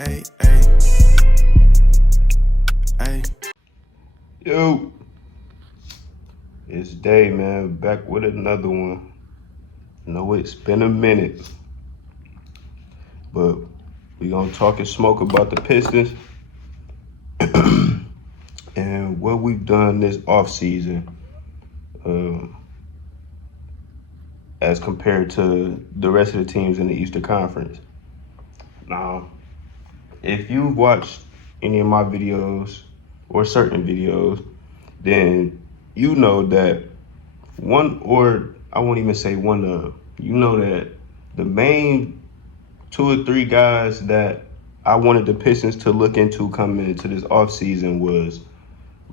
Hey, hey, hey. Yo, it's Day, man. Back with another one. Know it's been a minute, but we gonna talk and smoke about the Pistons and what we've done this off season, as compared to the rest of the teams in the Eastern Conference. Now, if you've watched any of my videos or certain videos, then you know that I won't even say one of, you know that the main two or three guys that I wanted the Pistons to look into coming into this offseason was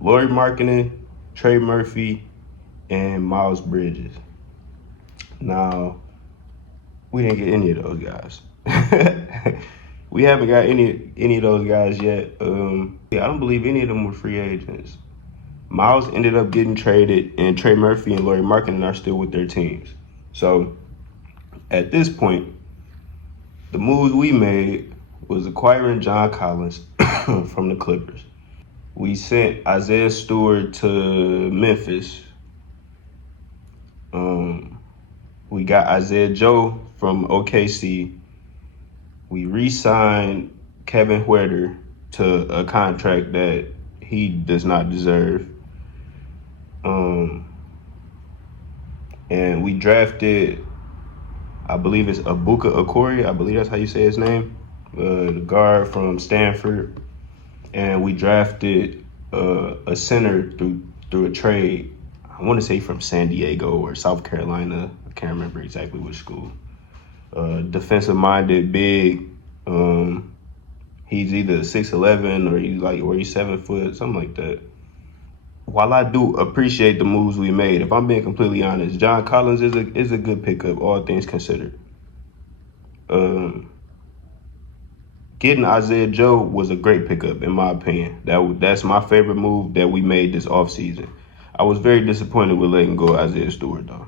Lauri Markkanen, Trey Murphy, and Miles Bridges. Now, we didn't get any of those guys. We haven't got any of those guys yet. I don't believe any of them were free agents. Miles ended up getting traded, and Trey Murphy and Lauri Markkanen are still with their teams. So, at this point, the moves we made was acquiring John Collins from the Clippers. We sent Isaiah Stewart to Memphis. We got Isaiah Joe from OKC. We re-signed Kevin Huerter to a contract that he does not deserve. And we drafted, I believe it's Abuka Okori. I believe that's how you say his name. The guard from Stanford. And we drafted a center through a trade. I want to say from San Diego or South Carolina. I can't remember exactly which school. Defensive-minded, big. He's either 6'11" or he's 7 foot, something like that. While I do appreciate the moves we made, if I'm being completely honest, John Collins is a good pickup, all things considered. Getting Isaiah Joe was a great pickup, in my opinion. That's my favorite move that we made this offseason. I was very disappointed with letting go of Isaiah Stewart, though,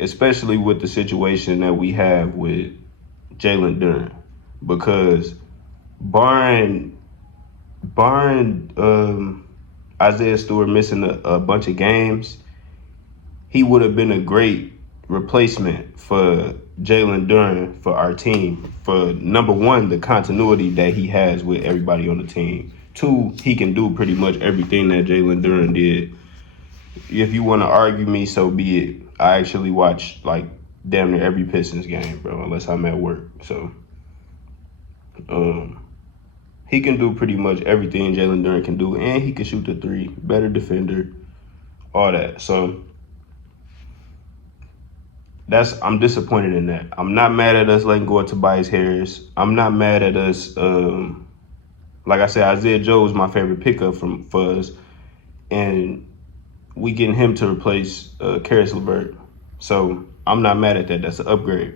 especially with the situation that we have with Jalen Duren, because barring Isaiah Stewart missing a bunch of games, he would have been a great replacement for Jalen Duren for our team. For number one, the continuity that he has with everybody on the team. Two, he can do pretty much everything that Jalen Duren did. If you want to argue me, so be it. I actually watch like damn near every Pistons game, bro, unless I'm at work. So, he can do pretty much everything Jalen Duren can do, and he can shoot the three, better defender, all that. So I'm disappointed in that. I'm not mad at us letting go of Tobias Harris. I'm not mad at us. Like I said, Isaiah Joe is my favorite pickup for us, and we getting him to replace Karis LeVert. So I'm not mad at that. That's an upgrade.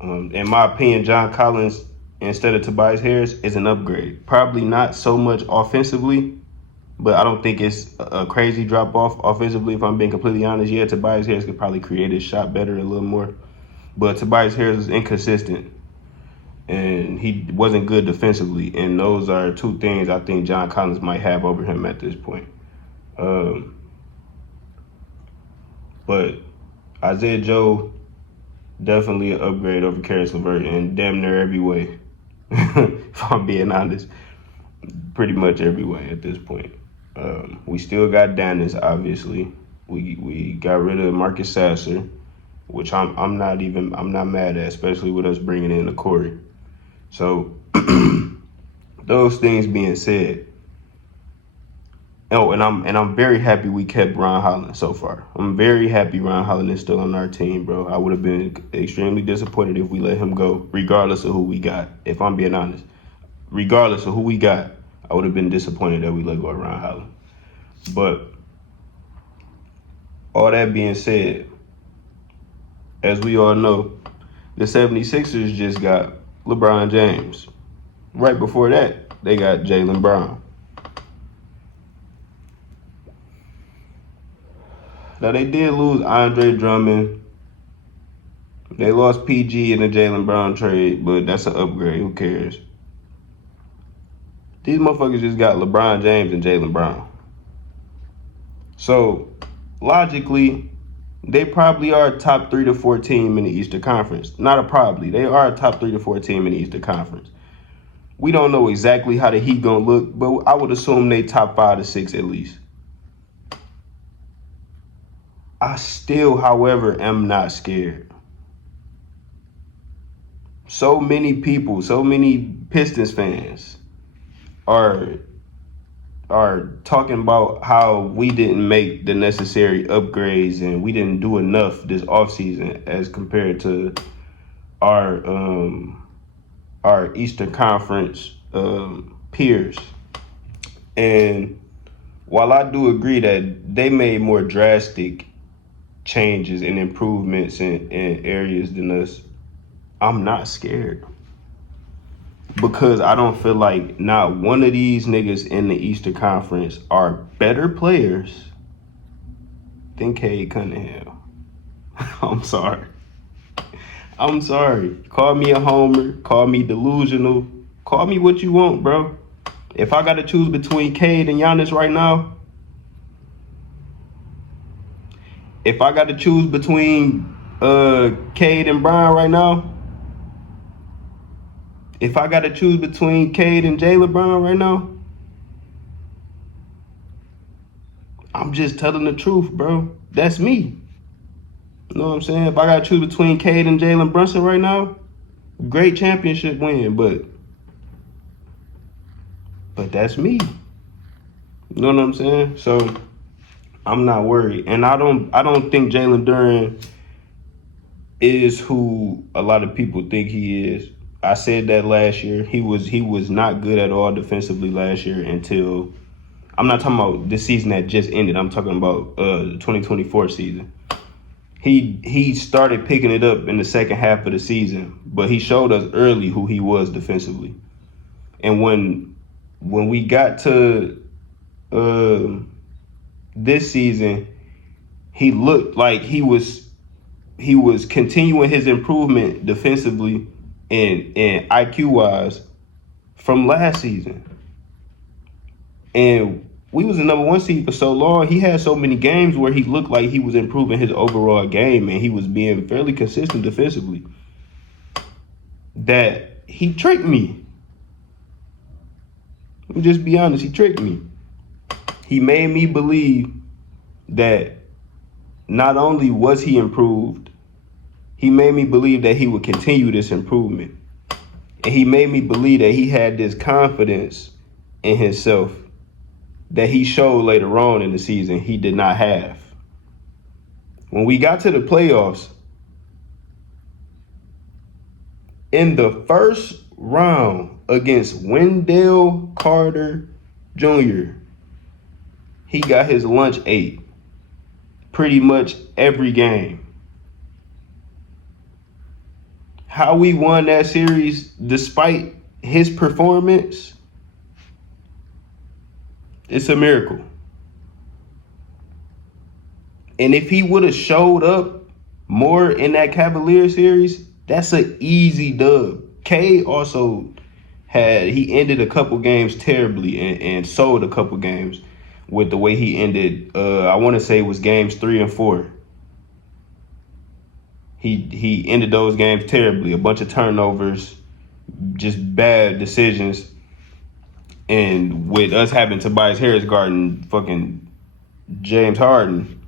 In my opinion, John Collins instead of Tobias Harris is an upgrade. Probably not so much offensively, but I don't think it's a crazy drop-off offensively, if I'm being completely honest. Yeah, Tobias Harris could probably create his shot better a little more, but Tobias Harris is inconsistent, and he wasn't good defensively, and those are two things I think John Collins might have over him at this point. But Isaiah Joe, definitely an upgrade over Karis LeVert in damn near every way. If I'm being honest, pretty much every way at this point. We still got Dennis, obviously. We got rid of Marcus Sasser, which I'm not mad at, especially with us bringing in the Corey. So those things being said, and I'm very happy we kept Ron Holland so far. I'm very happy Ron Holland is still on our team, bro. I would have been extremely disappointed if we let him go, regardless of who we got. If I'm being honest, regardless of who we got, I would have been disappointed that we let go of Ron Holland. But all that being said, as we all know, the 76ers just got LeBron James. Right before that, they got Jaylen Brown. Now, they did lose Andre Drummond. They lost PG in the Jaylen Brown trade, but that's an upgrade. Who cares? These motherfuckers just got LeBron James and Jaylen Brown. So, logically, they probably are a top 3 to 4 team in the Eastern Conference. Not a probably. They are a top 3 to 4 team in the Eastern Conference. We don't know exactly how the Heat gonna look, but I would assume they top 5 to 6 at least. I still, however, am not scared. So many people, so many Pistons fans are talking about how we didn't make the necessary upgrades and we didn't do enough this offseason as compared to our Eastern Conference peers. And while I do agree that they made more drastic changes and improvements in areas than us, I'm not scared. Because I don't feel like not one of these niggas in the Eastern Conference are better players than Cade Cunningham. I'm sorry. I'm sorry. Call me a homer. Call me delusional. Call me what you want, bro. If I got to choose between Cade and Giannis right now, if I got to choose between Cade and Brian right now, if I got to choose between Cade and Jaylen Brown right now, I'm just telling the truth, bro. That's me. You know what I'm saying? If I got to choose between Cade and Jalen Brunson right now, great championship win, but that's me. You know what I'm saying? So I'm not worried, and I don't think Jalen Duren is who a lot of people think he is. I said that last year. He was not good at all defensively last year until, I'm not talking about this season that just ended. I'm talking about the 2024 season. He started picking it up in the second half of the season, but he showed us early who he was defensively. And when we got to this season, he looked like he was continuing his improvement defensively and IQ wise from last season. And we was the number 1 seed for so long. He had so many games where he looked like he was improving his overall game and he was being fairly consistent defensively, that he tricked me. Let me just be honest, he tricked me. He made me believe that not only was he improved, he made me believe that he would continue this improvement. And he made me believe that he had this confidence in himself that he showed later on in the season he did not have. When we got to the playoffs, in the first round against Wendell Carter Jr., he got his lunch ate pretty much every game. How we won that series despite his performance, it's a miracle. And if he would have showed up more in that Cavaliers series, that's an easy dub. K also he ended a couple games terribly and sold a couple games with the way he ended. I want to say it was games 3 and 4. He ended those games terribly. A bunch of turnovers, just bad decisions. And with us having Tobias Harris guarding fucking James Harden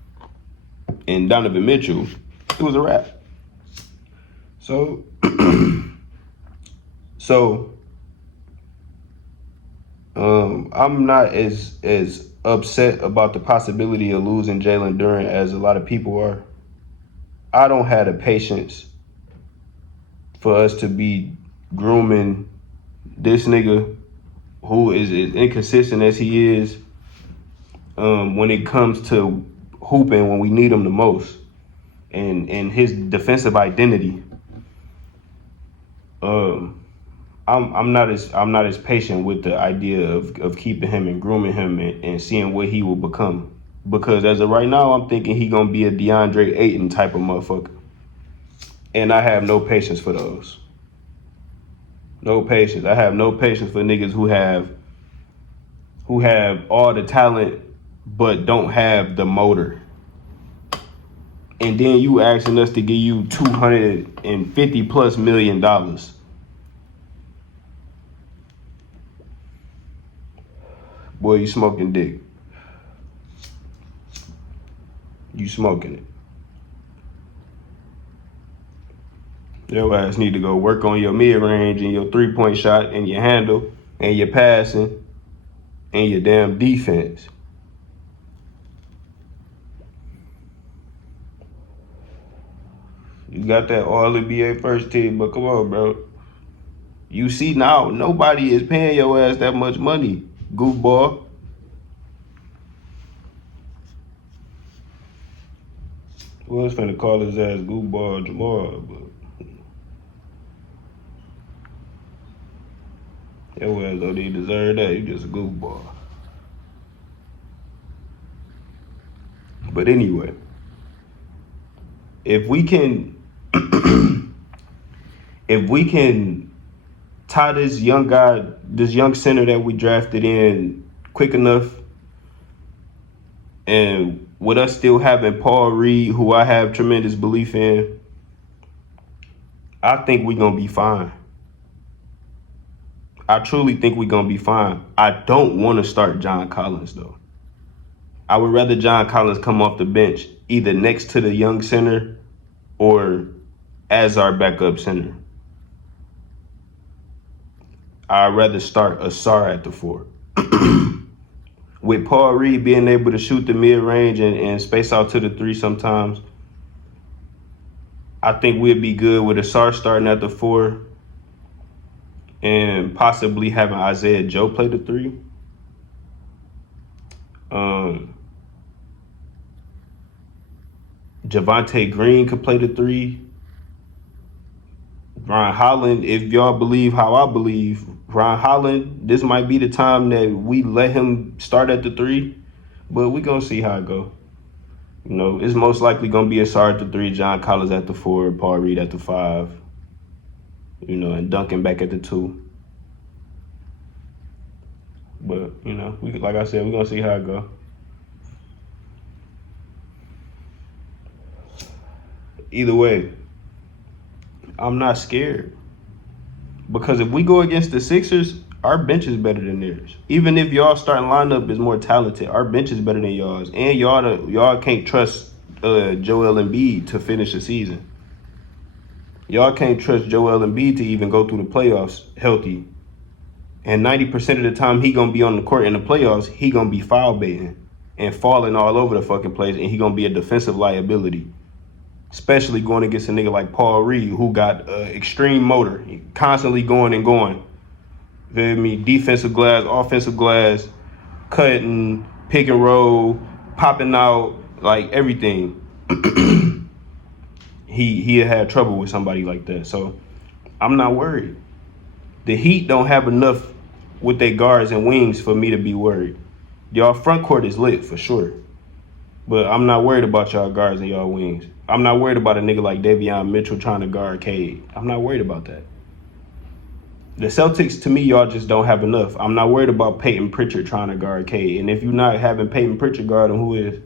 and Donovan Mitchell, it was a wrap. So, I'm not as upset about the possibility of losing Jalen Duren as a lot of people are. I don't have the patience for us to be grooming this nigga who is as inconsistent as he is when it comes to hooping when we need him the most, and his defensive identity. I'm not as patient with the idea of keeping him and grooming him and seeing what he will become. Because as of right now, I'm thinking he gonna be a DeAndre Ayton type of motherfucker, and I have no patience for those. No patience. I have no patience for niggas who have who have all the talent but don't have the motor. And then you asking us to give you $250+ million. Boy, you smoking dick. You smoking it. Your ass need to go work on your mid-range and your 3-point shot and your handle and your passing and your damn defense. You got that All-NBA first team, but come on, bro. You see now, nobody is paying your ass that much money, goofball. Well, I was finna call his ass goofball tomorrow, but your ass don't even deserve that. You just a goofball. But anyway, if we can tie this young guy, this young center that we drafted in quick enough, and with us still having Paul Reed, who I have tremendous belief in, I think we're gonna be fine. I truly think we're gonna be fine. I don't want to start John Collins though. I would rather John Collins come off the bench either next to the young center or as our backup center. I'd rather start Asar at the 4. With Paul Reed being able to shoot the mid-range and space out to the 3 sometimes, I think we'd be good with Asar starting at the 4 and possibly having Isaiah Joe play the 3. Javonte Green could play the 3. Ron Holland, if y'all believe how I believe, Ron Holland, this might be the time that we let him start at the 3, but we gonna see how it go. You know, it's most likely gonna be Asar at the 3, John Collins at the 4, Paul Reed at the 5, you know, and Duncan back at the 2. But, you know, we like I said, we're gonna see how it go. Either way, I'm not scared. Because if we go against the Sixers, our bench is better than theirs. Even if y'all starting lineup is more talented, our bench is better than y'all's. And y'all can't trust Joel Embiid to finish the season. Y'all can't trust Joel Embiid to even go through the playoffs healthy. And 90% of the time he gonna be on the court in the playoffs, he gonna be foul baiting and falling all over the fucking place, and he gonna be a defensive liability. Especially going against a nigga like Paul Reed, who got extreme motor, constantly going and going. Feel me? Defensive glass, offensive glass, cutting, pick and roll, popping out, like everything. He had trouble with somebody like that, so I'm not worried. The Heat don't have enough with their guards and wings for me to be worried. Y'all front court is lit for sure, but I'm not worried about y'all guards and y'all wings. I'm not worried about a nigga like Davion Mitchell trying to guard Cade. I'm not worried about that. The Celtics, to me, y'all just don't have enough. I'm not worried about Peyton Pritchard trying to guard Cade. And if you're not having Peyton Pritchard guard him, who is?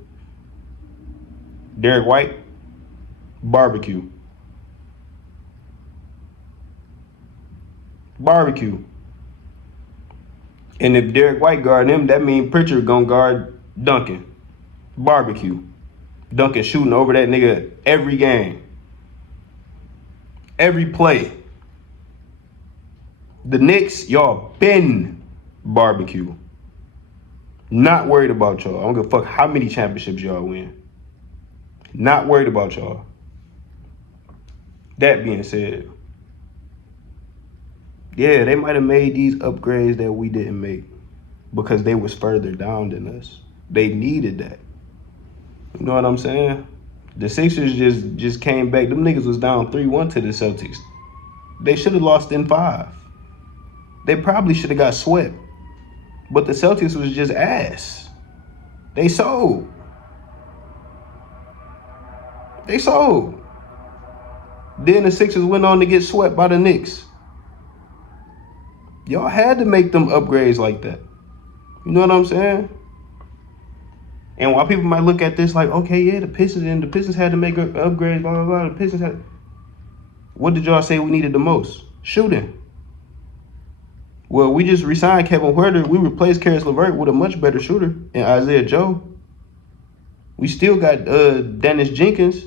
Derek White? Barbecue. Barbecue. And if Derek White guard him, that means Pritchard gonna guard Duncan. Barbecue. Duncan shooting over that nigga every game. Every play. The Knicks, y'all been barbecue. Not worried about y'all. I don't give a fuck how many championships y'all win. Not worried about y'all. That being said, yeah, they might have made these upgrades that we didn't make because they was further down than us. They needed that. You know what I'm saying? The Sixers just came back. Them niggas was down 3-1 to the Celtics. They should have lost in 5. They probably should have got swept. But the Celtics was just ass. They sold. They sold. Then the Sixers went on to get swept by the Knicks. Y'all had to make them upgrades like that. You know what I'm saying? And while people might look at this like, okay, yeah, the Pistons had to make upgrades, blah blah blah. The Pistons had. What did y'all say we needed the most? Shooting. Well, we just re-signed Kevin Huerter. We replaced Karis LeVert with a much better shooter and Isaiah Joe. We still got Dennis Jenkins.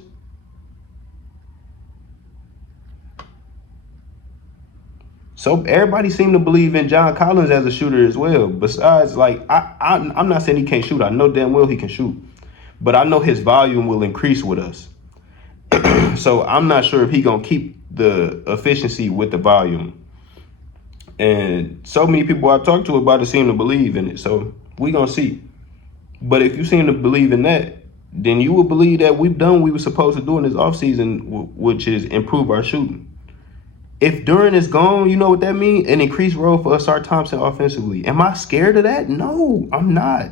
So everybody seemed to believe in John Collins as a shooter as well. Besides, like, I'm not saying he can't shoot. I know damn well he can shoot. But I know his volume will increase with us. So I'm not sure if he going to keep the efficiency with the volume. And so many people I've talked to about it seem to believe in it. So we going to see. But if you seem to believe in that, then you will believe that we've done what we were supposed to do in this offseason, which is improve our shooting. If Duran is gone, you know what that means? An increased role for Asar Thompson offensively. Am I scared of that? No, I'm not.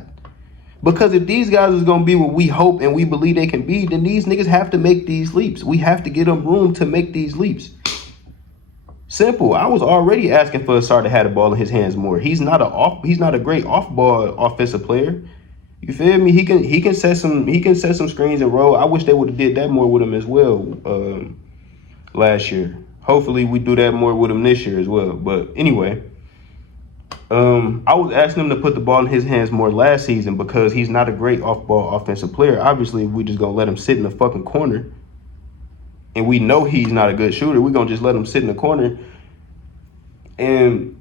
Because if these guys is going to be what we hope and we believe they can be, then these niggas have to make these leaps. We have to get them room to make these leaps. Simple. I was already asking for Asar to have the ball in his hands more. He's not a great off-ball offensive player. You feel me? He can set some screens and roll. I wish they would have did that more with him as well last year. Hopefully we do that more with him this year as well. But anyway, I was asking him to put the ball in his hands more last season because he's not a great off-ball offensive player. Obviously, if we just gonna let him sit in the fucking corner, and we know he's not a good shooter, we're gonna just let him sit in the corner. And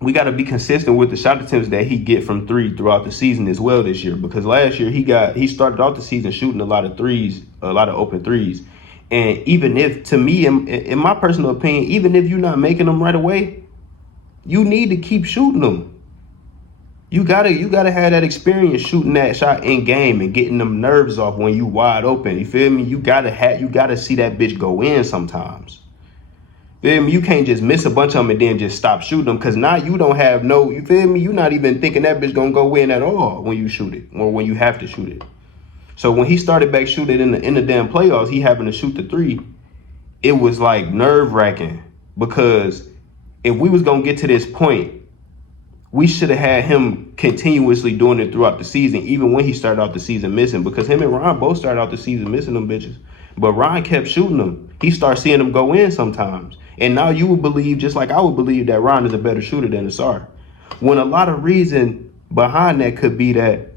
we got to be consistent with the shot attempts that he get from three throughout the season as well this year. Because last year he started off the season shooting a lot of threes, a lot of open threes. And even if, to me, in my personal opinion, even if you're not making them right away, you need to keep shooting them. You gotta have that experience shooting that shot in game and getting them nerves off when you wide open. You feel me? You gotta see that bitch go in sometimes. Feel me? You can't just miss a bunch of them and then just stop shooting them, because now you don't have no, you feel me? You're not even thinking that bitch gonna go in at all when you shoot it or when you have to shoot it. So when he started back shooting in the damn playoffs, he having to shoot the three, it was like nerve wracking, because if we was gonna get to this point, we should have had him continuously doing it throughout the season, even when he started out the season missing, because him and Ron both started out the season missing them bitches. But Ron kept shooting them. He started seeing them go in sometimes. And now you would believe, just like I would believe, that Ron is a better shooter than Asar. When a lot of reason behind that could be that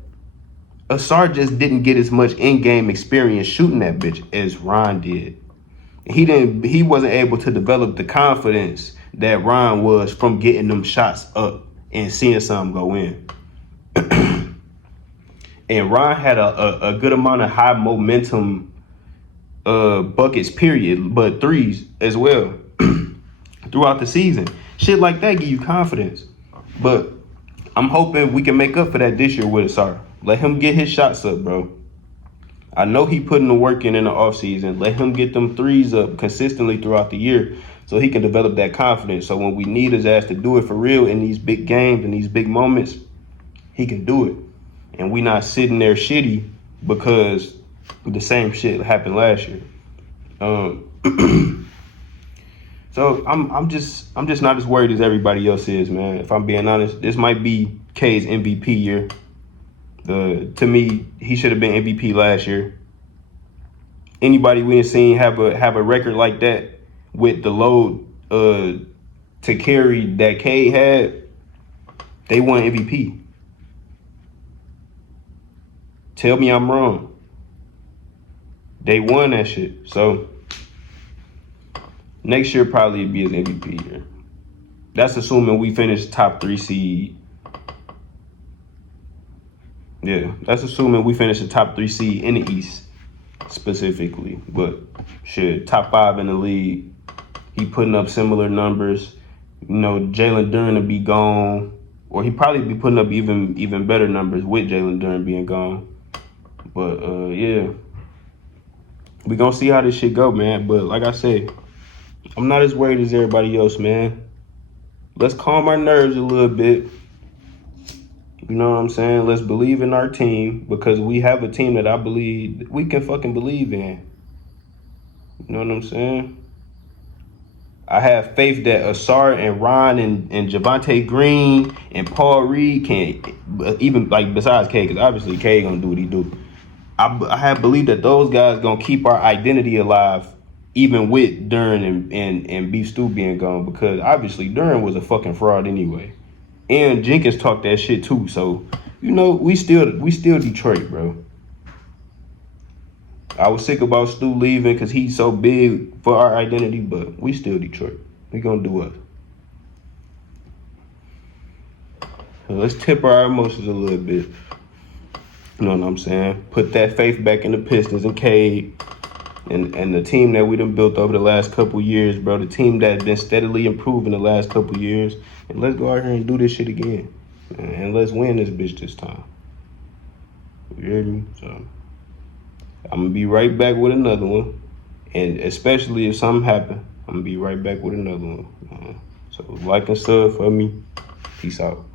Asar just didn't get as much in-game experience shooting that bitch as Ron did. He wasn't able to develop the confidence that Ron was from getting them shots up and seeing something go in. And Ron had a good amount of high momentum buckets, period, but threes as well throughout the season. Shit like that give you confidence. But I'm hoping we can make up for that this year with Asar. Let him get his shots up, bro. I know he putting the work in the offseason. Let him get them threes up consistently throughout the year so he can develop that confidence. So when we need his ass to do it for real in these big games and these big moments, he can do it. And we not sitting there shitty because the same shit happened last year. So I'm just not as worried as everybody else is, man. If I'm being honest, this might be K's MVP year. To me, he should have been MVP last year. Anybody we have seen have a record like that with the load to carry that K had, they won MVP. Tell me I'm wrong. They won that shit. So next year probably be his MVP year. That's assuming we finish top 3 seed. Yeah, that's assuming we finish the top 3 seed in the East specifically. But shit, top 5 in the league. He putting up similar numbers. You know, Jalen Duren will be gone, or he probably be putting up even better numbers with Jalen Duren being gone. But yeah, we gonna see how this shit go, man. But like I said, I'm not as worried as everybody else, man. Let's calm our nerves a little bit. You know what I'm saying? Let's believe in our team, because we have a team that I believe we can fucking believe in. You know what I'm saying? I have faith that Asar and Ron and Javante Green and Paul Reed can, even like besides K, because obviously K gonna do what he do. I have believed that those guys gonna keep our identity alive, even with Duran and Beef Stew being gone, because obviously Duran was a fucking fraud anyway, and Jenkins talked that shit too. So we still Detroit, bro. I was sick about Stu leaving because he's so big for our identity, but we still Detroit. We gonna do us. So let's tip our emotions a little bit. You know what I'm saying? Put that faith back in the Pistons and Cade and the team that we done built over the last couple years, bro. The team that's been steadily improving the last couple years. And let's go out here and do this shit again. And let's win this bitch this time. You hear me? So I'm gonna be right back with another one. And especially if something happen, I'm gonna be right back with another one. So like and sub for me. Peace out.